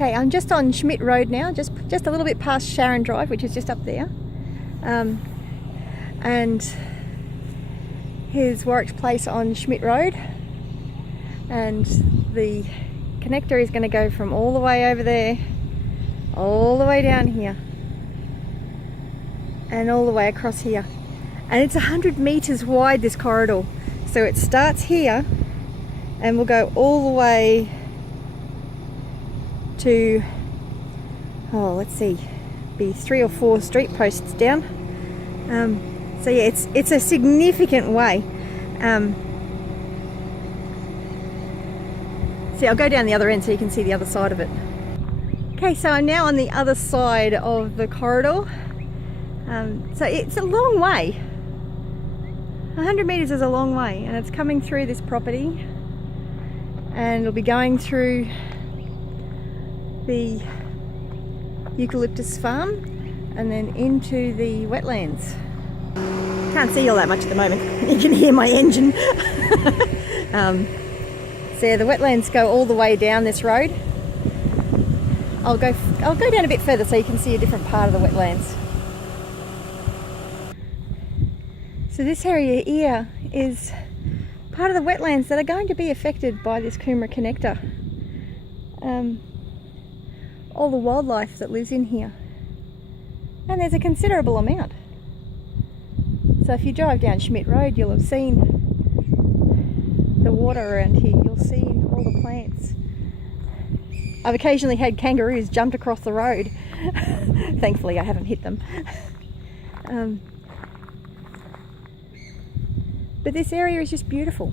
Okay, I'm just on Schmidt Road now, just a little bit past Sharon Drive, which is just up there. And here's Warwick's place on Schmidt Road. And the connector is going to go from all the way over there, all the way down here, and all the way across here. And it's 100 meters wide, this corridor. So it starts here and will go all the way to, oh, let's see, be 3 or 4 street posts down. So yeah, it's a significant way. See, I'll go down the other end so you can see the other side of it. Okay, so I'm now on the other side of the corridor. So it's a long way. 100 meters is a long way, and it's coming through this property, and it'll be going through the eucalyptus farm and then into the wetlands. Can't see all that much at the moment. You can hear my engine. So yeah, the wetlands go all the way down this road. I'll go down a bit further so you can see a different part of the wetlands. So this area here is part of the wetlands that are going to be affected by this Coomera Connector. All the wildlife that lives in here. And there's a considerable amount. So if you drive down Schmidt Road, you'll have seen the water around here. You'll see all the plants. I've occasionally had kangaroos jumped across the road. Thankfully I haven't hit them. But this area is just beautiful.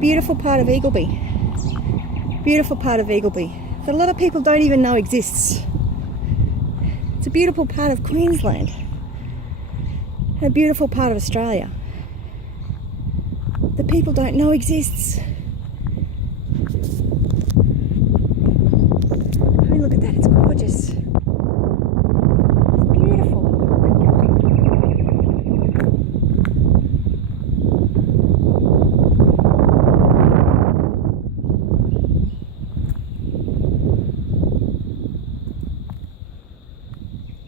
Beautiful part of Eagleby. Beautiful part of Eagleby that a lot of people don't even know exists. It's a beautiful part of Queensland and a beautiful part of Australia that people don't know exists. I mean, look at that, it's gorgeous.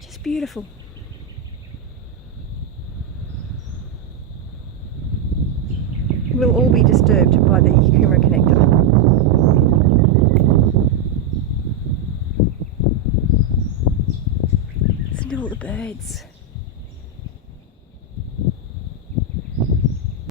It's beautiful. Beautiful. We'll all be disturbed by the Coomera Connector. Listen to all the birds.